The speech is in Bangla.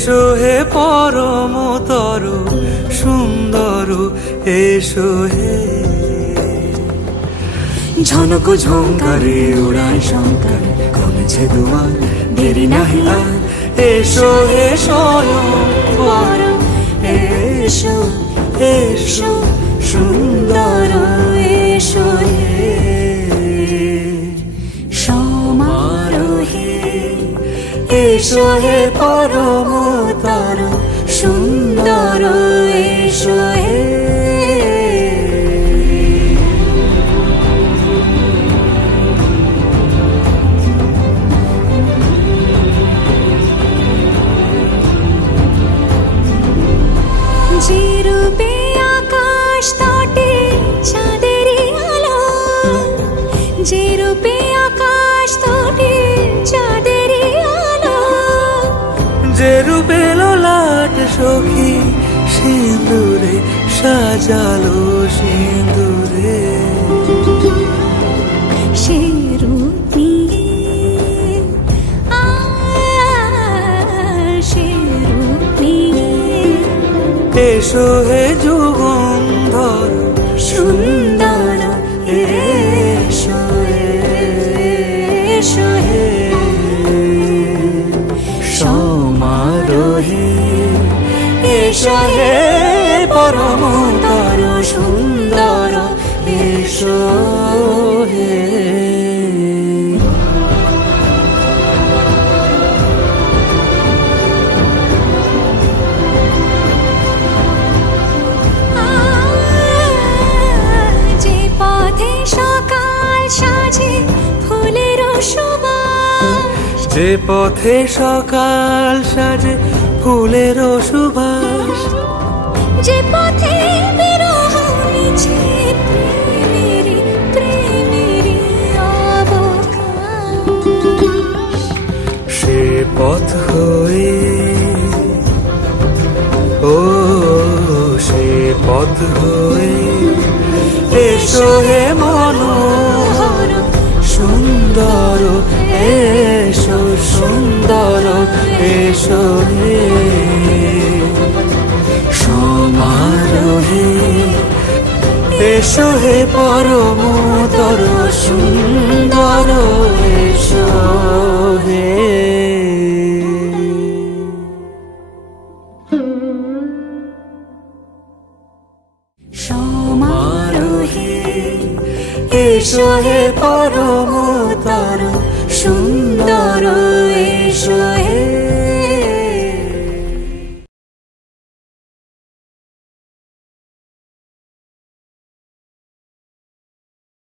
এসো হে পরমতর সুন্দর, এসো হে। ঝনক ঝঙ্কারে উড়ায় শঙ্কর, খুলেছে দুয়ার, দেরি নাহি আর। এসো হে স্বয়ং বর, এসো এসো সুন্দর, এসো হে সমারোহে। এসো হে পরমতর সুন্দর, এসো হে। যে রূপে আকাশ তটে চাঁদেরই আলো, যে রূপে আকাশ তটে চাঁদেরই আলো, যে রূপে ললাট সখী সিঁদুরে সাজালো সিঁদুরে। সে রূপ নিয়ে, সে রূপ নিয়ে। এসো হে যুগন্ধর সুন্দর, এসো এসো হে সমারোহে। এসো হে পরমতর সুন্দর, এসো হে। যে পথে সকাল সাজে ফুলের সুবাস, যে পথে সকাল সাজে ফুলের সুবাস, যে পথে বিরহ মিছে প্রেমেরই প্রেমেরই অবকাশ। সে পথ হয়ে, ও সে পথ হয়ে। এসো হে মনোহর সুন্দর, এসো সুন্দর, এসো হে সমারোহে। এসো হে পরমতর সুন্দর, এসো হে। সমারোহে। এসো হে পরমতর সুন্দর, এসো